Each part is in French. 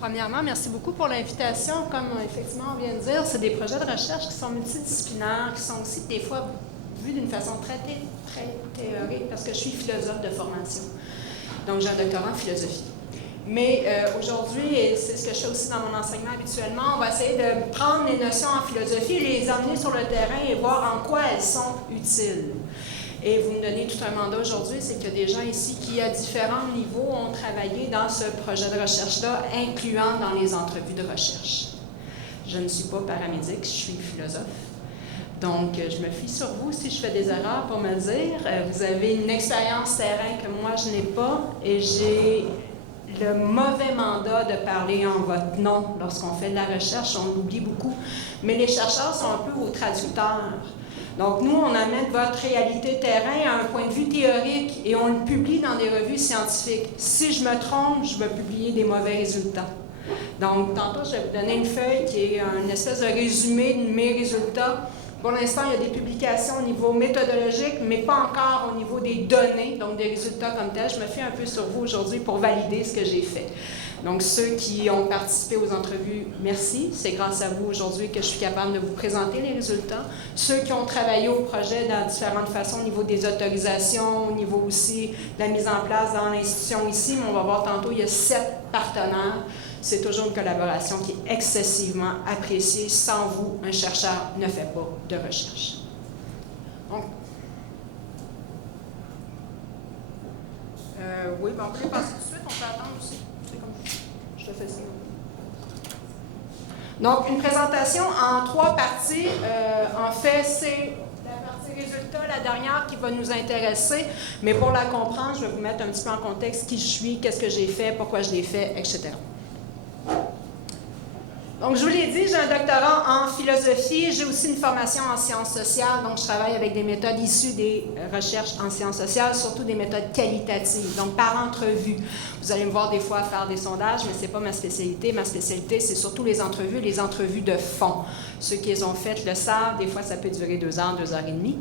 Premièrement, merci beaucoup pour l'invitation. Comme effectivement on vient de dire, c'est des projets de recherche qui sont multidisciplinaires, qui sont aussi des fois vus d'une façon très théorique, parce que je suis philosophe de formation. Donc j'ai un doctorat en philosophie. Mais aujourd'hui, et c'est ce que je fais aussi dans mon enseignement habituellement, on va essayer de prendre les notions en philosophie, les emmener sur le terrain et voir en quoi elles sont utiles. Et vous me donnez tout un mandat aujourd'hui, c'est qu'il y a des gens ici qui, à différents niveaux, ont travaillé dans ce projet de recherche-là, incluant dans les entrevues de recherche. Je ne suis pas paramédic, je suis philosophe. Donc, je me fie sur vous si je fais des erreurs pour me le dire. Vous avez une expérience terrain que moi, je n'ai pas, et j'ai le mauvais mandat de parler en votre nom lorsqu'on fait de la recherche. On l'oublie beaucoup. Mais les chercheurs sont un peu vos traducteurs. Donc, nous, on amène votre réalité terrain à un point de vue théorique et on le publie dans des revues scientifiques. Si je me trompe, je vais publier des mauvais résultats. Donc, tantôt, je vais vous donner une feuille qui est une espèce de résumé de mes résultats. Pour l'instant, il y a des publications au niveau méthodologique, mais pas encore au niveau des données, donc des résultats comme tels. Je me fie un peu sur vous aujourd'hui pour valider ce que j'ai fait. Donc, ceux qui ont participé aux entrevues, merci. C'est grâce à vous aujourd'hui que je suis capable de vous présenter les résultats. Ceux qui ont travaillé au projet dans différentes façons, au niveau des autorisations, au niveau aussi de la mise en place dans l'institution ici, mais on va voir tantôt, il y a 7 partenaires. C'est toujours une collaboration qui est excessivement appréciée. Sans vous, un chercheur ne fait pas de recherche. Donc, oui, ben on peut les passer tout de suite, on peut attendre aussi. C'est comme je te fais ça. Donc, une présentation en 3 parties. En fait, c'est la partie résultat, la dernière, qui va nous intéresser. Mais pour la comprendre, je vais vous mettre un petit peu en contexte qui je suis, qu'est-ce que j'ai fait, pourquoi je l'ai fait, etc. Donc, je vous l'ai dit, j'ai un doctorat en philosophie. J'ai aussi une formation en sciences sociales. Donc, je travaille avec des méthodes issues des recherches en sciences sociales, surtout des méthodes qualitatives, donc par entrevue. Vous allez me voir des fois faire des sondages, mais ce n'est pas ma spécialité. Ma spécialité, c'est surtout les entrevues de fond. Ceux qui les ont faites le savent, des fois, ça peut durer 2 heures, 2 heures et demie.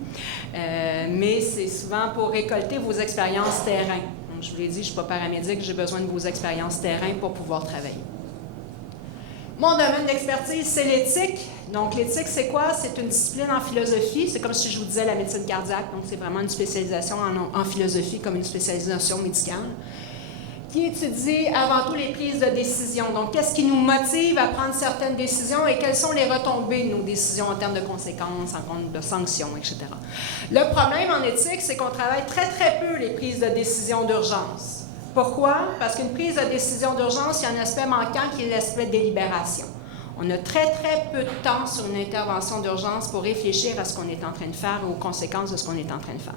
Mais c'est souvent pour récolter vos expériences terrain. Donc, je vous l'ai dit, je ne suis pas paramédic, j'ai besoin de vos expériences terrain pour pouvoir travailler. Mon domaine d'expertise, c'est l'éthique. Donc, l'éthique, c'est quoi? C'est une discipline en philosophie. C'est comme si je vous disais la médecine cardiaque. Donc, c'est vraiment une spécialisation en philosophie, comme une spécialisation médicale, qui étudie avant tout les prises de décision. Donc, qu'est-ce qui nous motive à prendre certaines décisions et quelles sont les retombées de nos décisions en termes de conséquences, en termes de sanctions, etc. Le problème en éthique, c'est qu'on travaille très, très peu les prises de décision d'urgence. Pourquoi? Parce qu'une prise de décision d'urgence, il y a un aspect manquant qui est l'aspect délibération. On a très, très peu de temps sur une intervention d'urgence pour réfléchir à ce qu'on est en train de faire et aux conséquences de ce qu'on est en train de faire.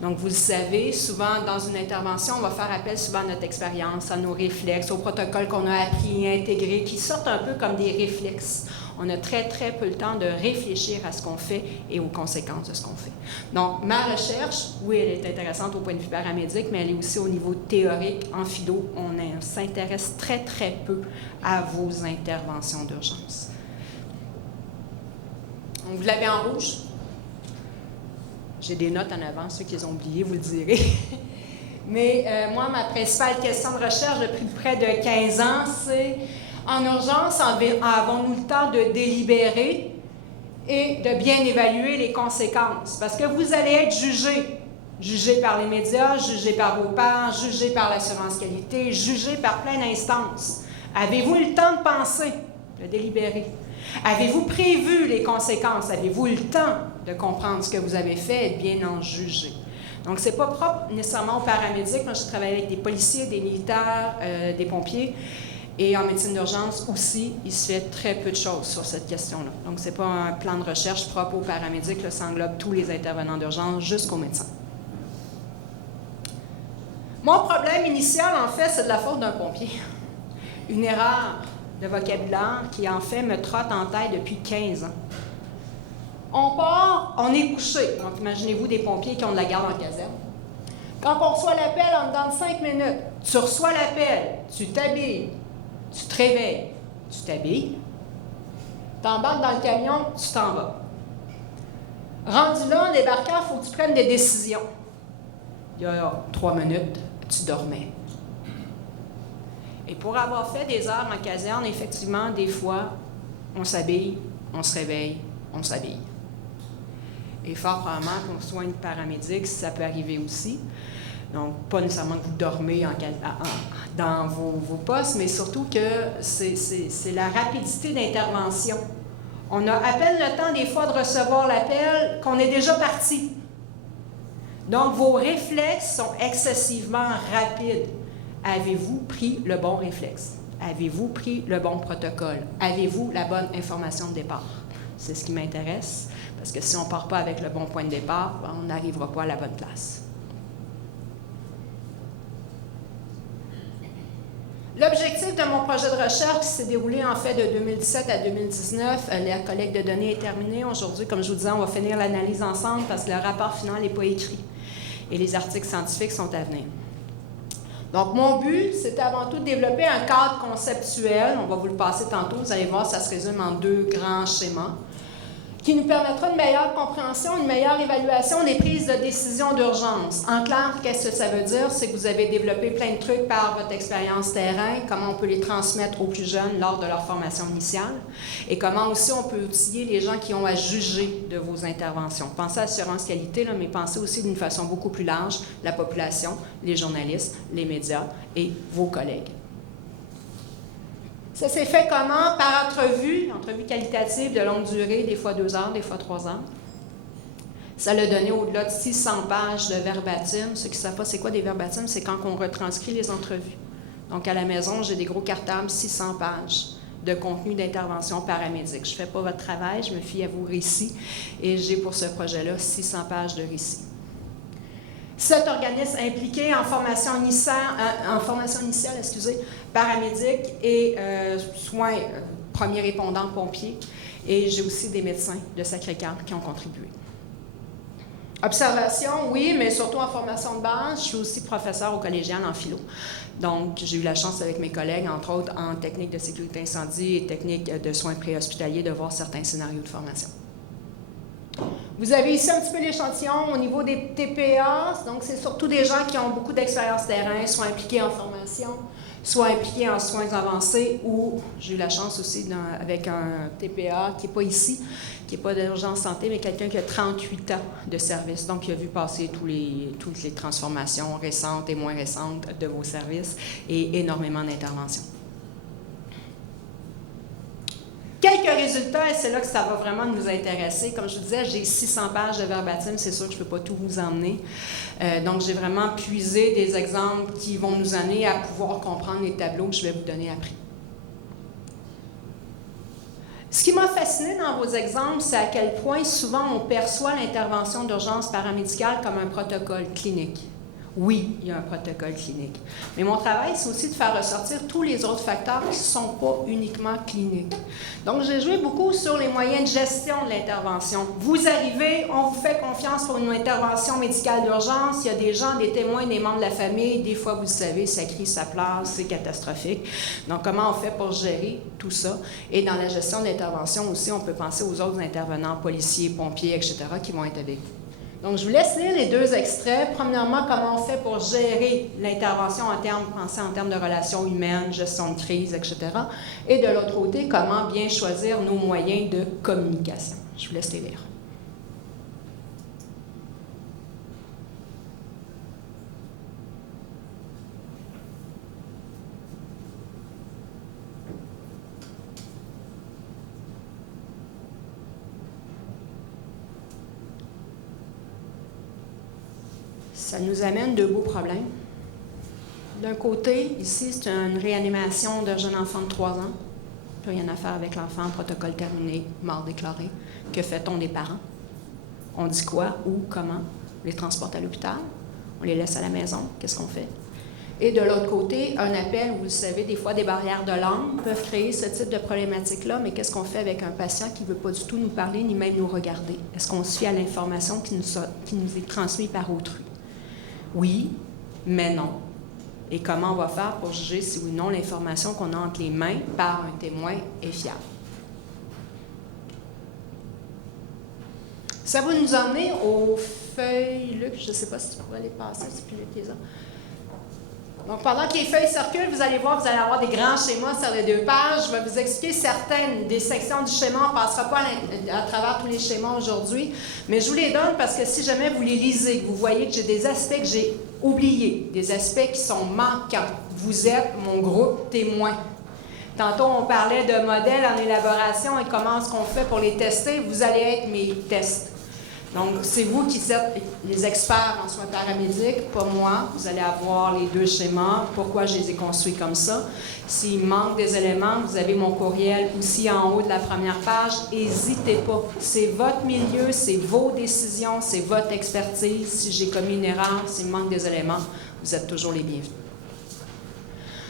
Donc, vous le savez, souvent, dans une intervention, on va faire appel souvent à notre expérience, à nos réflexes, aux protocoles qu'on a appris et intégrés, qui sortent un peu comme des réflexes. On a très, très peu le temps de réfléchir à ce qu'on fait et aux conséquences de ce qu'on fait. Donc, ma recherche, oui, elle est intéressante au point de vue paramédic, mais elle est aussi au niveau théorique. En philo, on s'intéresse très, très peu à vos interventions d'urgence. Donc, vous l'avez en rouge. J'ai des notes en avant, ceux qui les ont oubliées, vous le direz. Mais moi, ma principale question de recherche depuis près de 15 ans, c'est en urgence, avons-nous le temps de délibérer et de bien évaluer les conséquences? Parce que vous allez être jugé par les médias, jugé par vos pairs, jugé par l'assurance qualité, jugé par plein d'instances. Avez-vous le temps de penser, de délibérer? Avez-vous prévu les conséquences? Avez-vous le temps de comprendre ce que vous avez fait et de bien en juger? Donc, ce n'est pas propre nécessairement aux paramédics. Moi, je travaille avec des policiers, des militaires, des pompiers. Et en médecine d'urgence aussi, il se fait très peu de choses sur cette question-là. Donc, ce n'est pas un plan de recherche propre aux paramédics. Là, ça englobe tous les intervenants d'urgence jusqu'aux médecins. Mon problème initial, en fait, c'est de la faute d'un pompier. Une erreur de vocabulaire qui, en fait, me trotte en tête depuis 15 ans. On part, on est couché. Donc, imaginez-vous des pompiers qui ont de la garde en caserne. Quand on reçoit l'appel, on te donne 5 minutes. Tu reçois l'appel, tu t'habilles, tu te réveilles, tu t'habilles, t'embarques dans le camion, tu t'en vas. Rendu là, en débarquant, il faut que tu prennes des décisions. Il y a 3 minutes, tu dormais. Et pour avoir fait des heures en caserne, effectivement, des fois, on s'habille, on se réveille, on s'habille. Et fort probablement qu'on soit une paramédic, ça peut arriver aussi. Donc, pas nécessairement que vous dormez dans vos postes, mais surtout que c'est la rapidité d'intervention. On a à peine le temps des fois de recevoir l'appel qu'on est déjà parti. Donc, vos réflexes sont excessivement rapides. Avez-vous pris le bon réflexe? Avez-vous pris le bon protocole? Avez-vous la bonne information de départ? C'est ce qui m'intéresse, parce que si on ne part pas avec le bon point de départ, on n'arrivera pas à la bonne place. L'objectif de mon projet de recherche qui s'est déroulé en fait de 2017 à 2019, la collecte de données est terminée. Aujourd'hui, comme je vous disais, on va finir l'analyse ensemble parce que le rapport final n'est pas écrit et les articles scientifiques sont à venir. Donc, mon but, c'était avant tout de développer un cadre conceptuel. On va vous le passer tantôt. Vous allez voir, ça se résume en 2 grands schémas qui nous permettra une meilleure compréhension, une meilleure évaluation des prises de décision d'urgence. En clair, qu'est-ce que ça veut dire? C'est que vous avez développé plein de trucs par votre expérience terrain, comment on peut les transmettre aux plus jeunes lors de leur formation initiale, et comment aussi on peut outiller les gens qui ont à juger de vos interventions. Pensez à l'assurance qualité, là, mais pensez aussi d'une façon beaucoup plus large, la population, les journalistes, les médias et vos collègues. Ça s'est fait comment? Par entrevue qualitative de longue durée, des fois 2 heures, des fois 3 heures. Ça l'a donné au-delà de 600 pages de verbatim. Ceux qui ne savent pas c'est quoi des verbatim, c'est quand on retranscrit les entrevues. Donc, à la maison, j'ai des gros cartables, 600 pages de contenu d'intervention paramédique. Je ne fais pas votre travail, je me fie à vos récits et j'ai pour ce projet-là 600 pages de récits. 7 organismes impliqués en formation initiale, paramédic et soins premiers répondants pompiers. Et j'ai aussi des médecins de Sacré-Cœur qui ont contribué. Observation, oui, mais surtout en formation de base. Je suis aussi professeure au collégial en philo. Donc, j'ai eu la chance avec mes collègues, entre autres en technique de sécurité incendie et technique de soins préhospitaliers, de voir certains scénarios de formation. Vous avez ici un petit peu l'échantillon au niveau des TPA. Donc, c'est surtout des gens qui ont beaucoup d'expérience terrain, soit impliqués en formation, soit impliqués en soins avancés, ou j'ai eu la chance aussi avec un TPA qui n'est pas ici, qui n'est pas d'urgence santé, mais quelqu'un qui a 38 ans de service. Donc, il a vu passer toutes les transformations récentes et moins récentes de vos services et énormément d'interventions. Quelques résultats, et c'est là que ça va vraiment nous intéresser. Comme je vous disais, j'ai 600 pages de verbatim, c'est sûr que je ne peux pas tout vous emmener. Donc, j'ai vraiment puisé des exemples qui vont nous amener à pouvoir comprendre les tableaux que je vais vous donner après. Ce qui m'a fasciné dans vos exemples, c'est à quel point souvent on perçoit l'intervention d'urgence paramédicale comme un protocole clinique. Oui, il y a un protocole clinique. Mais mon travail, c'est aussi de faire ressortir tous les autres facteurs qui ne sont pas uniquement cliniques. Donc, j'ai joué beaucoup sur les moyens de gestion de l'intervention. Vous arrivez, on vous fait confiance pour une intervention médicale d'urgence. Il y a des gens, des témoins, des membres de la famille. Des fois, vous le savez, ça crie, ça pleure, c'est catastrophique. Donc, comment on fait pour gérer tout ça? Et dans la gestion de l'intervention aussi, on peut penser aux autres intervenants, policiers, pompiers, etc., qui vont être avec vous. Donc, je vous laisse lire les 2 extraits. Premièrement, comment on fait pour gérer l'intervention penser en termes de relations humaines, gestion de crise, etc. Et de l'autre côté, comment bien choisir nos moyens de communication. Je vous laisse les lire. Ça nous amène de beaux problèmes. D'un côté, ici, c'est une réanimation d'un jeune enfant de 3 ans. Plus rien à faire avec l'enfant, protocole terminé, mort déclarée. Que fait-on des parents? On dit quoi, où, comment? On les transporte à l'hôpital? On les laisse à la maison? Qu'est-ce qu'on fait? Et de l'autre côté, un appel, vous le savez, des fois, des barrières de langue peuvent créer ce type de problématique-là, mais qu'est-ce qu'on fait avec un patient qui ne veut pas du tout nous parler, ni même nous regarder? Est-ce qu'on se fie à l'information qui nous est transmise par autrui? Oui, mais non. Et comment on va faire pour juger si oui ou non l'information qu'on a entre les mains par un témoin est fiable? Ça va nous emmener aux feuilles, Luc, je ne sais pas si tu pourrais les passer, si tu les as. Donc, pendant que les feuilles circulent, vous allez voir, vous allez avoir des grands schémas sur les 2 pages. Je vais vous expliquer certaines des sections du schéma. On ne passera pas à travers tous les schémas aujourd'hui, mais je vous les donne parce que si jamais vous les lisez, vous voyez que j'ai des aspects que j'ai oubliés, des aspects qui sont manquants. Vous êtes mon groupe témoin. Tantôt, on parlait de modèles en élaboration et comment est-ce qu'on fait pour les tester. Vous allez être mes tests. Donc, c'est vous qui êtes les experts en soins paramédics, pas moi. Vous allez avoir les 2 schémas, pourquoi je les ai construits comme ça. S'il manque des éléments, vous avez mon courriel aussi en haut de la première page. N'hésitez pas. C'est votre milieu, c'est vos décisions, c'est votre expertise. Si j'ai commis une erreur, s'il manque des éléments, vous êtes toujours les bienvenus.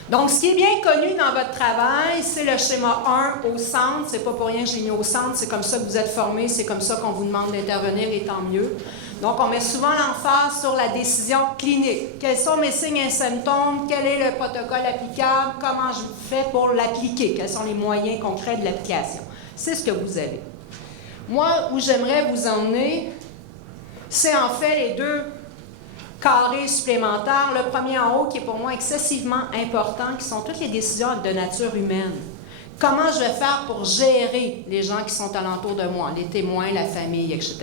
Donc, ce qui est bien connu dans votre travail, c'est le schéma 1 au centre. C'est pas pour rien que je l'ai mis au centre, c'est comme ça que vous êtes formés, c'est comme ça qu'on vous demande d'intervenir et tant mieux. Donc, on met souvent l'emphase sur la décision clinique. Quels sont mes signes et symptômes? Quel est le protocole applicable? Comment je fais pour l'appliquer? Quels sont les moyens concrets de l'application? C'est ce que vous avez. Moi, où j'aimerais vous emmener, c'est en fait les 2 carrés supplémentaires. Le premier en haut qui est pour moi excessivement important, qui sont toutes les décisions de nature humaine. Comment je vais faire pour gérer les gens qui sont alentour de moi, les témoins, la famille, etc.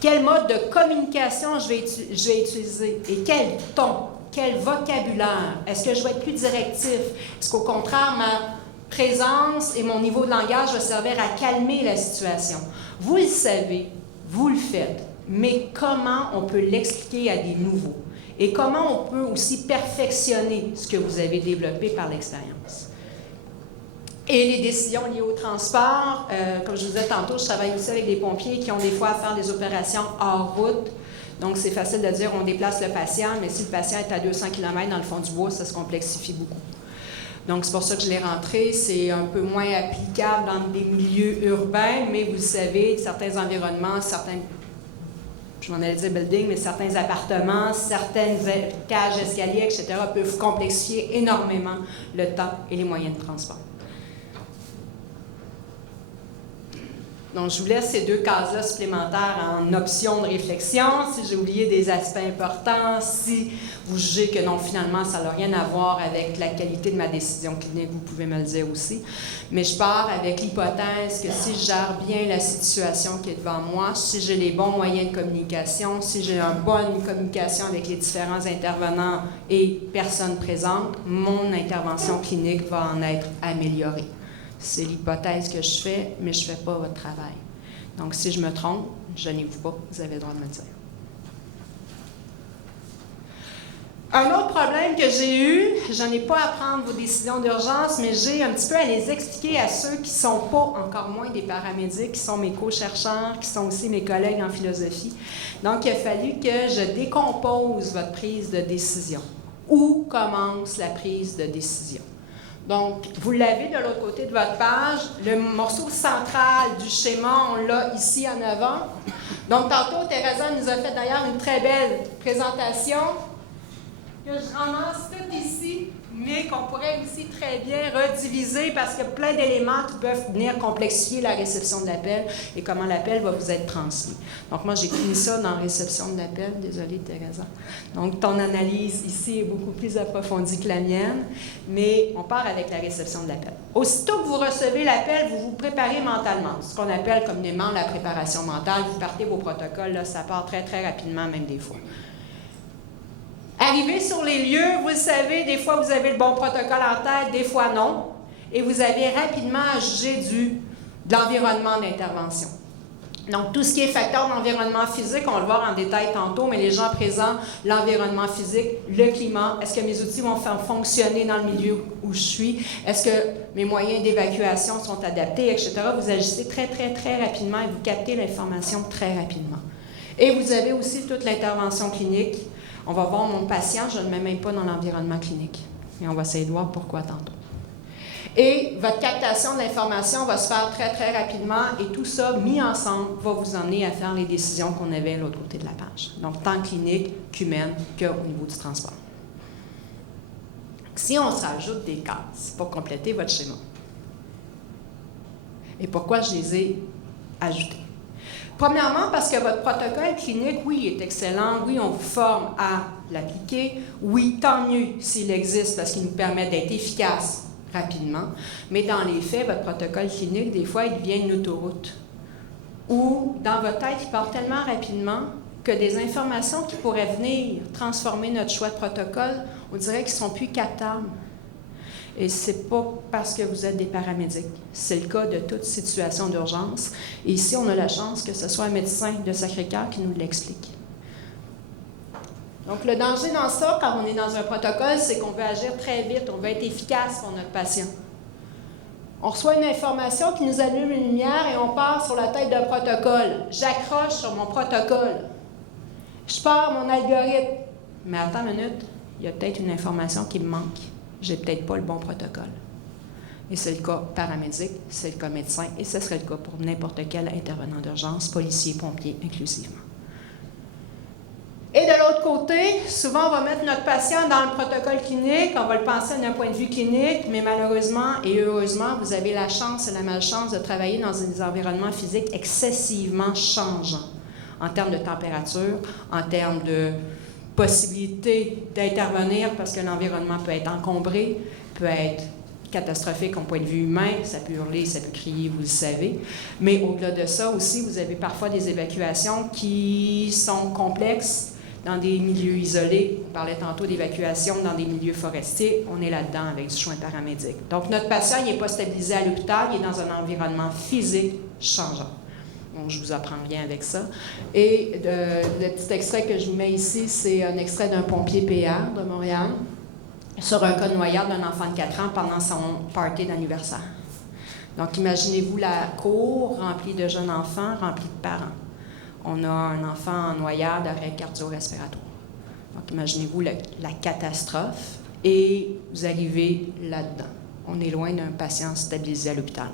Quel mode de communication je vais utiliser et quel ton, quel vocabulaire. Est-ce que je vais être plus directif? Est-ce qu'au contraire, ma présence et mon niveau de langage va servir à calmer la situation? Vous le savez, vous le faites. Mais comment on peut l'expliquer à des nouveaux? Et comment on peut aussi perfectionner ce que vous avez développé par l'expérience? Et les décisions liées au transport, comme je vous disais tantôt, je travaille aussi avec des pompiers qui ont des fois à faire des opérations hors route. Donc, c'est facile de dire on déplace le patient, mais si le patient est à 200 km dans le fond du bois, ça se complexifie beaucoup. Donc, c'est pour ça que je l'ai rentré. C'est un peu moins applicable dans des milieux urbains, mais vous le savez, certains environnements, certains, je m'en allais dire building, mais certains appartements, certaines cages, escaliers, etc., peuvent complexifier énormément le temps et les moyens de transport. Donc, je vous laisse ces 2 cases-là supplémentaires en option de réflexion. Si j'ai oublié des aspects importants, si vous jugez que non, finalement, ça n'a rien à voir avec la qualité de ma décision clinique, vous pouvez me le dire aussi. Mais je pars avec l'hypothèse que si je gère bien la situation qui est devant moi, si j'ai les bons moyens de communication, si j'ai une bonne communication avec les différents intervenants et personnes présentes, mon intervention clinique va en être améliorée. C'est l'hypothèse que je fais, mais je ne fais pas votre travail. Donc, si je me trompe, gênez-vous pas, vous avez le droit de me le dire. Un autre problème que j'ai eu, je n'en ai pas à prendre vos décisions d'urgence, mais j'ai un petit peu à les expliquer à ceux qui ne sont pas, encore moins des paramédics, qui sont mes co-chercheurs, qui sont aussi mes collègues en philosophie. Donc, il a fallu que je décompose votre prise de décision. Où commence la prise de décision? Donc, vous l'avez de l'autre côté de votre page. Le morceau central du schéma, on l'a ici en avant. Donc, tantôt, Teresa nous a fait d'ailleurs une très belle présentation que je ramasse tout ici, mais qu'on pourrait aussi très bien rediviser parce qu'il y a plein d'éléments qui peuvent venir complexifier la réception de l'appel et comment l'appel va vous être transmis. Donc, moi, j'ai mis ça dans réception de l'appel. Désolée, Teresa. Donc, ton analyse ici est beaucoup plus approfondie que la mienne, mais on part avec la réception de l'appel. Aussitôt que vous recevez l'appel, vous vous préparez mentalement. Ce qu'on appelle communément la préparation mentale. Vous partez vos protocoles, là, ça part très, très rapidement, même des fois. Arrivé sur les lieux, vous le savez, des fois vous avez le bon protocole en tête, des fois non, et vous avez rapidement à juger de l'environnement d'intervention. Donc, tout ce qui est facteur d'environnement physique, on va le voir en détail tantôt, mais les gens présents, l'environnement physique, le climat, est-ce que mes outils vont faire fonctionner dans le milieu où je suis, est-ce que mes moyens d'évacuation sont adaptés, etc. Vous agissez très, très, très rapidement et vous captez l'information très rapidement. Et vous avez aussi toute l'intervention clinique. On va voir mon patient, je ne le mets même pas dans l'environnement clinique. Et on va essayer de voir pourquoi tantôt. Et votre captation de l'information va se faire très, très rapidement et tout ça, mis ensemble, va vous emmener à faire les décisions qu'on avait à l'autre côté de la page. Donc, tant clinique qu'humaine qu'au niveau du transport. Si on se rajoute des cases pour compléter votre schéma, et pourquoi je les ai ajoutées? Premièrement, parce que votre protocole clinique, oui, est excellent. Oui, on vous forme à l'appliquer. Oui, tant mieux s'il existe parce qu'il nous permet d'être efficace rapidement. Mais dans les faits, votre protocole clinique, des fois, il devient une autoroute. Ou dans votre tête, il part tellement rapidement que des informations qui pourraient venir transformer notre choix de protocole, on dirait qu'ils ne sont plus captables. Et ce n'est pas parce que vous êtes des paramédics. C'est le cas de toute situation d'urgence. Et ici, on a la chance que ce soit un médecin de Sacré-Cœur qui nous l'explique. Donc, le danger dans ça, quand on est dans un protocole, c'est qu'on veut agir très vite, on veut être efficace pour notre patient. On reçoit une information qui nous allume une lumière et on part sur la tête d'un protocole. J'accroche sur mon protocole. Je pars mon algorithme. Mais attends une minute, il y a peut-être une information qui me manque. J'ai peut-être pas le bon protocole. Et c'est le cas paramédic, c'est le cas médecin, et ce serait le cas pour n'importe quel intervenant d'urgence, policier, pompier, inclusivement. Et de l'autre côté, souvent on va mettre notre patient dans le protocole clinique, on va le penser d'un point de vue clinique, mais malheureusement et heureusement, vous avez la chance et la malchance de travailler dans des environnements physiques excessivement changeants, en termes de température, en termes de possibilité d'intervenir parce que l'environnement peut être encombré, peut être catastrophique au point de vue humain, ça peut hurler, ça peut crier, vous le savez. Mais au-delà de ça aussi, vous avez parfois des évacuations qui sont complexes dans des milieux isolés. On parlait tantôt d'évacuation dans des milieux forestiers. On est là-dedans avec du soin paramédic. Donc, notre patient, il n'est pas stabilisé à l'hôpital, il est dans un environnement physique changeant. Donc, je vous apprends bien avec ça. Et le petit extrait que je vous mets ici, c'est un extrait d'un pompier PR de Montréal sur un cas de noyade d'un enfant de 4 ans pendant son party d'anniversaire. Donc, imaginez-vous la cour remplie de jeunes enfants, remplie de parents. On a un enfant en noyade, arrêt cardio-respiratoire. Donc, imaginez-vous la catastrophe et vous arrivez là-dedans. On est loin d'un patient stabilisé à l'hôpital.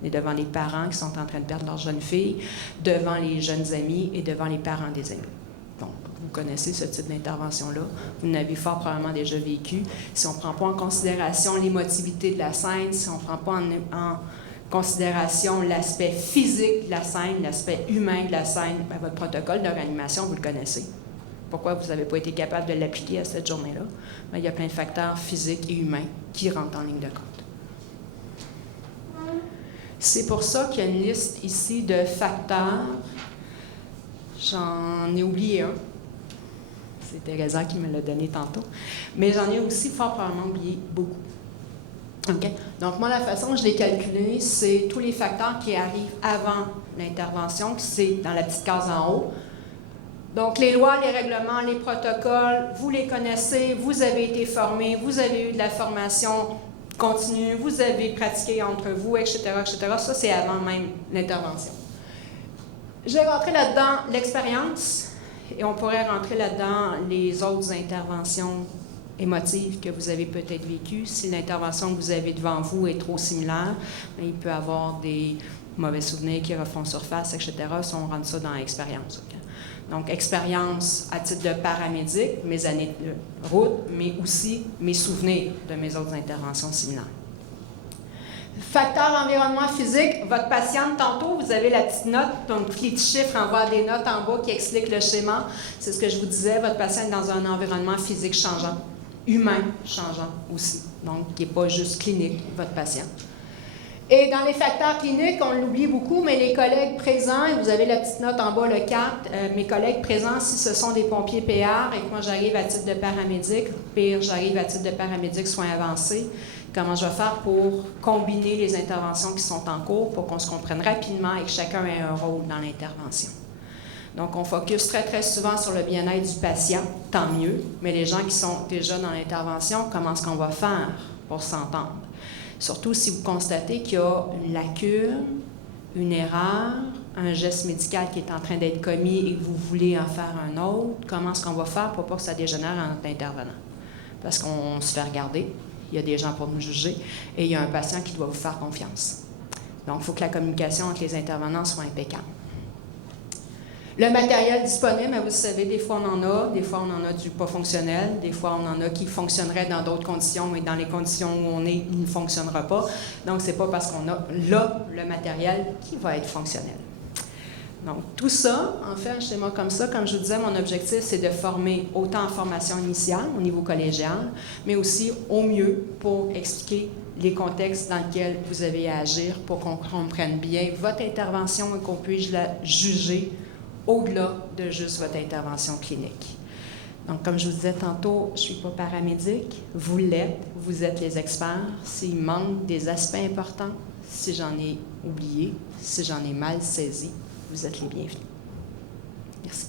On est devant les parents qui sont en train de perdre leur jeune fille, devant les jeunes amis et devant les parents des amis. Donc, vous connaissez ce type d'intervention-là. Vous l'avez fort probablement déjà vécu. Si on ne prend pas en considération l'émotivité de la scène, si on ne prend pas en considération l'aspect physique de la scène, l'aspect humain de la scène, bien, votre protocole de réanimation, vous le connaissez. Pourquoi vous n'avez pas été capable de l'appliquer à cette journée-là? Bien, il y a plein de facteurs physiques et humains qui rentrent en ligne de compte. C'est pour ça qu'il y a une liste ici de facteurs. J'en ai oublié un. C'est Teresa qui me l'a donné tantôt. Mais j'en ai aussi fort probablement oublié beaucoup. OK? Donc, moi, la façon que je l'ai calculé, c'est tous les facteurs qui arrivent avant l'intervention, c'est dans la petite case en haut. Donc, les lois, les règlements, les protocoles, vous les connaissez, vous avez été formés, vous avez eu de la formation continue, vous avez pratiqué entre vous, etc., etc. Ça, c'est avant même l'intervention. Je vais rentrer là-dedans l'expérience et on pourrait rentrer là-dedans les autres interventions émotives que vous avez peut-être vécues. Si l'intervention que vous avez devant vous est trop similaire, il peut y avoir des mauvais souvenirs qui refont surface, etc. Si on rentre ça dans l'expérience. Okay? Donc, expérience à titre de paramédic, mes années de route, mais aussi mes souvenirs de mes autres interventions similaires. Facteur environnement physique, votre patiente, tantôt, vous avez la petite note, donc tous les petits chiffres envoient des notes en bas qui expliquent le schéma. C'est ce que je vous disais, votre patient est dans un environnement physique changeant, humain changeant aussi, donc qui n'est pas juste clinique, votre patient. Et dans les facteurs cliniques, on l'oublie beaucoup, mais les collègues présents, et vous avez la petite note en bas, le 4, mes collègues présents, si ce sont des pompiers PR et que moi j'arrive à titre de paramédic, pire, j'arrive à titre de paramédic soins avancés, comment je vais faire pour combiner les interventions qui sont en cours pour qu'on se comprenne rapidement et que chacun ait un rôle dans l'intervention. Donc, on focus très, très souvent sur le bien-être du patient, tant mieux, mais les gens qui sont déjà dans l'intervention, comment est-ce qu'on va faire pour s'entendre? Surtout si vous constatez qu'il y a une lacune, une erreur, un geste médical qui est en train d'être commis et que vous voulez en faire un autre, comment est-ce qu'on va faire pour pas que ça dégénère en intervenant? Parce qu'on se fait regarder, il y a des gens pour nous juger et il y a un patient qui doit vous faire confiance. Donc, il faut que la communication entre les intervenants soit impeccable. Le matériel disponible, vous savez, des fois on en a, des fois on en a du pas fonctionnel, des fois on en a qui fonctionnerait dans d'autres conditions, mais dans les conditions où on est, il ne fonctionnera pas. Donc, c'est pas parce qu'on a là le matériel qui va être fonctionnel. Donc, tout ça, en fait, un schéma comme ça, comme je vous disais, mon objectif, c'est de former autant en formation initiale, au niveau collégial, mais aussi au mieux pour expliquer les contextes dans lesquels vous avez à agir pour qu'on comprenne bien votre intervention et qu'on puisse la juger au-delà de juste votre intervention clinique. Donc, comme je vous disais tantôt, je ne suis pas paramédic, vous l'êtes, vous êtes les experts. S'il manque des aspects importants, si j'en ai oublié, si j'en ai mal saisi, vous êtes les bienvenus. Merci.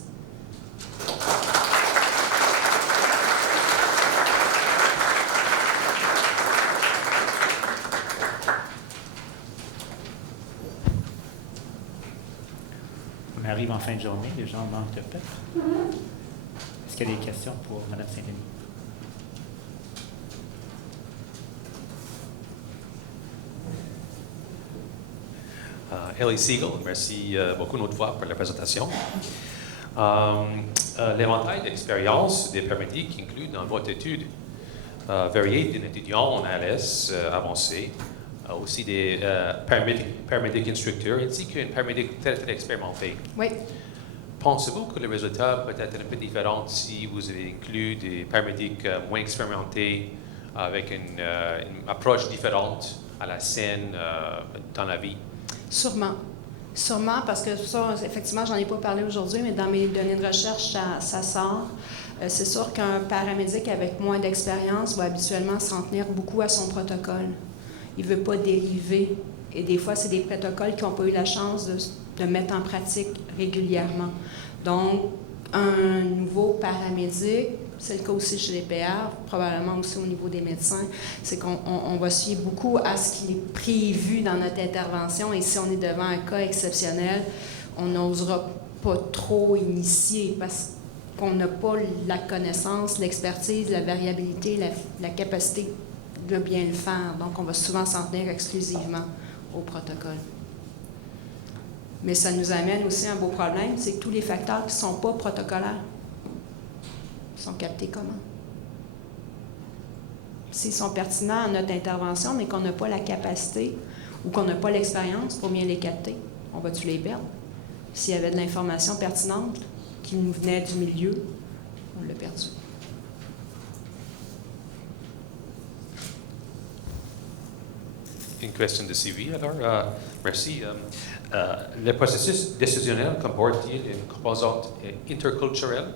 On arrive en fin de journée, les gens manquent de peur. Est-ce qu'il y a des questions pour Mme Saint-Denis? Ellie Siegel, merci beaucoup une autre fois pour la présentation. L'éventail d'expériences des paramédics inclut dans votre étude variée d'un étudiant en ALS avancé, aussi des paramédics instructeurs ainsi qu'un paramédic très expérimenté. Oui. Pensez-vous que le résultat peut être un peu différent si vous avez inclus des paramédics moins expérimentés avec une approche différente à la scène dans la vie? Sûrement. Sûrement, parce que ça, effectivement, j'en ai pas parlé aujourd'hui, mais dans mes données de recherche, ça sort. C'est sûr qu'un paramédic avec moins d'expérience va habituellement s'en tenir beaucoup à son protocole. Il ne veut pas dériver. Et des fois, c'est des protocoles qui n'ont pas eu la chance de mettre en pratique régulièrement. Donc, un nouveau paramédic, c'est le cas aussi chez les PR, probablement aussi au niveau des médecins, c'est qu'on va suivre beaucoup à ce qui est prévu dans notre intervention. Et si on est devant un cas exceptionnel, on n'osera pas trop initier parce qu'on n'a pas la connaissance, l'expertise, la variabilité, la capacité de bien le faire. Donc, on va souvent s'en tenir exclusivement au protocole. Mais ça nous amène aussi à un beau problème, c'est que tous les facteurs qui ne sont pas protocolaires sont captés comment? S'ils sont pertinents à notre intervention, mais qu'on n'a pas la capacité ou qu'on n'a pas l'expérience pour bien les capter, on va-tu les perdre? S'il y avait de l'information pertinente qui nous venait du milieu, on l'a perdu. Une question de Sylvie, alors. Merci. Le processus décisionnel comporte-t-il une composante interculturelle?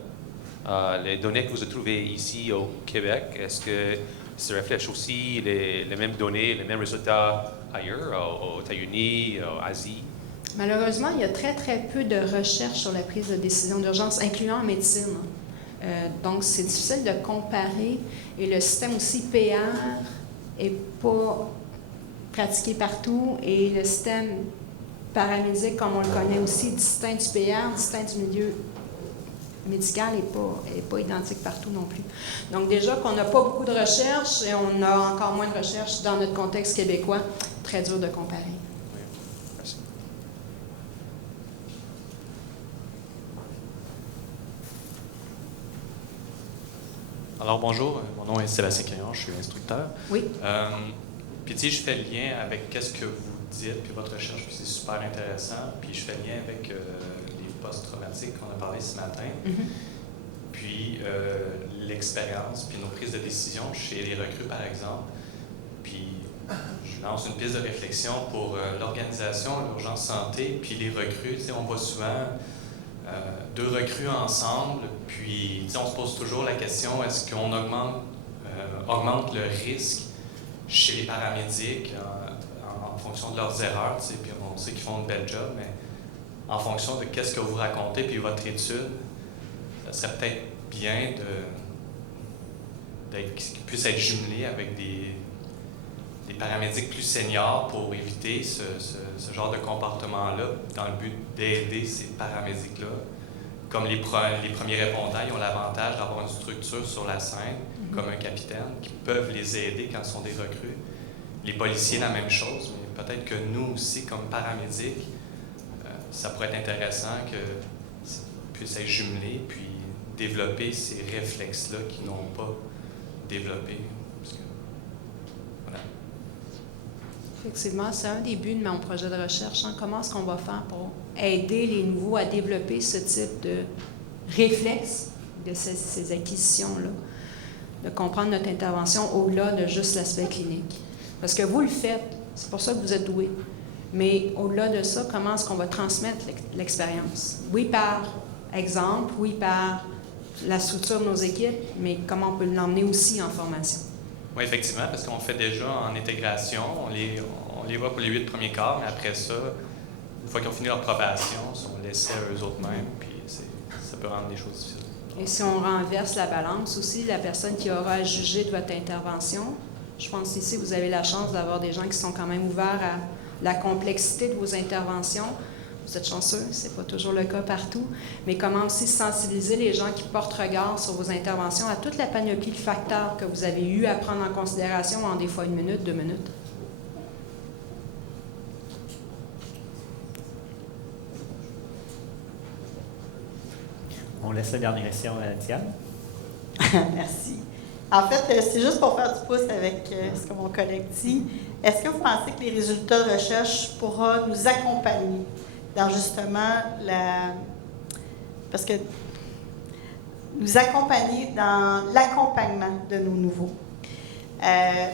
Les données que vous avez trouvées ici au Québec, est-ce que ça reflète aussi les mêmes données, les mêmes résultats ailleurs, aux États-Unis, en Asie? Malheureusement, il y a très, très peu de recherches sur la prise de décision d'urgence, incluant en médecine. Donc, c'est difficile de comparer. Et le système aussi PR n'est pas pratiqué partout. Et le système paramédic, comme on le connaît aussi, distinct du PR, distinct du milieu médical n'est pas identique partout non plus. Donc déjà qu'on n'a pas beaucoup de recherches et on a encore moins de recherches dans notre contexte québécois, très dur de comparer. Oui. Merci. Alors bonjour, mon nom est Sébastien Caillon, je suis instructeur. Oui. Puis tu sais, je fais le lien avec qu'est-ce que vous dites, puis votre recherche, puis c'est super intéressant. Puis je fais le lien avec les post-traumatiques qu'on a parlé ce matin. Mm-hmm. Puis l'expérience, puis nos prises de décision chez les recrues, par exemple. Puis je lance une piste de réflexion pour l'organisation, l'urgence santé, puis les recrues. Tu sais, on voit souvent deux recrues ensemble, puis tu sais, on se pose toujours la question, est-ce qu'on augmente le risque chez les paramédics en fonction de leurs erreurs, tu sais, puis on sait qu'ils font une belle job, mais en fonction de qu'est-ce que vous racontez, puis votre étude, ça serait peut-être bien qu'ils puissent être jumelés avec des paramédics plus seniors pour éviter ce genre de comportement-là, dans le but d'aider ces paramédics-là. Comme les premiers répondants, ils ont l'avantage d'avoir une structure sur la scène, comme un capitaine, qui peuvent les aider quand ils sont des recrues. Les policiers, la même chose, mais peut-être que nous aussi, comme paramédics, ça pourrait être intéressant que ça puisse être jumelé, puis développer ces réflexes-là qu'ils n'ont pas développés. Parce que, voilà. Effectivement, c'est un des buts de mon projet de recherche. Hein. Comment est-ce qu'on va faire pour aider les nouveaux à développer ce type de réflexe de ces acquisitions-là, de comprendre notre intervention au-delà de juste l'aspect clinique. Parce que vous le faites, c'est pour ça que vous êtes doué. Mais au-delà de ça, comment est-ce qu'on va transmettre l'expérience? Oui, par exemple, oui, par la structure de nos équipes, mais comment on peut l'emmener aussi en formation? Oui, effectivement, parce qu'on fait déjà en intégration, on les voit pour les 8 premiers quarts, mais après ça, une fois qu'ils ont fini leur probation, ils sont laissés à eux-mêmes, puis ça peut rendre les choses difficiles. Et si on renverse la balance aussi, la personne qui aura à juger de votre intervention, je pense ici, vous avez la chance d'avoir des gens qui sont quand même ouverts à la complexité de vos interventions. Vous êtes chanceux, c'est pas toujours le cas partout, mais comment aussi sensibiliser les gens qui portent regard sur vos interventions à toute la panoplie de facteurs que vous avez eu à prendre en considération en des fois 1 minute, 2 minutes. On laisse la dernière question à Diane. Merci. En fait, c'est juste pour faire du pouce avec ce que mon collègue dit. Est-ce que vous pensez que les résultats de recherche pourront nous accompagner dans justement parce que nous accompagner dans l'accompagnement de nos nouveaux?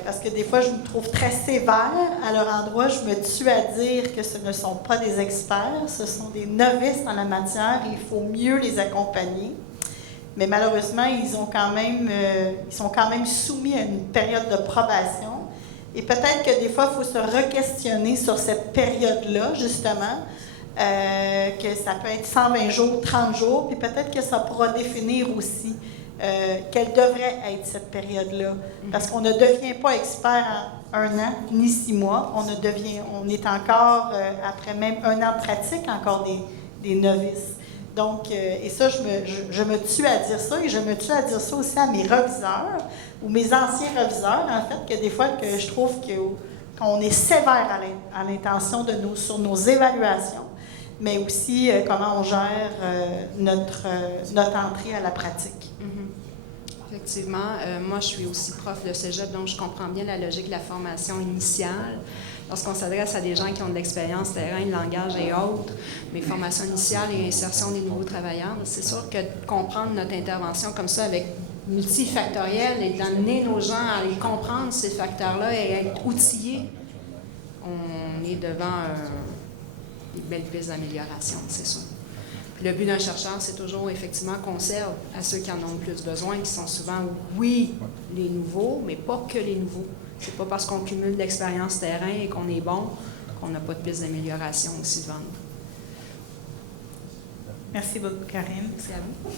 Parce que des fois, je me trouve très sévère à leur endroit. Je me tue à dire que ce ne sont pas des experts, ce sont des novices en la matière et il faut mieux les accompagner. Mais malheureusement, ils sont quand même soumis à une période de probation. Et peut-être que des fois, il faut se re-questionner sur cette période-là, justement, que ça peut être 120 jours, 30 jours, puis peut-être que ça pourra définir aussi quelle devrait être cette période-là. Parce qu'on ne devient pas expert en 1 an, ni 6 mois. On est encore, après même 1 an de pratique, encore des novices. Donc, et ça, je me tue à dire ça, et je me tue à dire ça aussi à mes reviseurs, ou mes anciens reviseurs, en fait, que des fois, que je trouve qu'on est sévère à l'intention sur nos évaluations, mais aussi comment on gère notre entrée à la pratique. Mm-hmm. Effectivement, moi, je suis aussi prof de cégep, donc je comprends bien la logique de la formation initiale. Lorsqu'on s'adresse à des gens qui ont de l'expérience terrain, le langage et autres, mais formation initiale et insertion des nouveaux travailleurs, c'est sûr que de comprendre notre intervention comme ça avec multifactoriel et d'amener nos gens à les comprendre, ces facteurs-là, et être outillés, on est devant des belles pistes d'amélioration, c'est sûr. Puis le but d'un chercheur, c'est toujours effectivement qu'on serve à ceux qui en ont le plus besoin, qui sont souvent, oui, les nouveaux, mais pas que les nouveaux. C'est pas parce qu'on cumule d'expérience terrain et qu'on est bon qu'on n'a pas de piste d'amélioration aussi devant nous. Merci beaucoup, Karine. Merci à vous.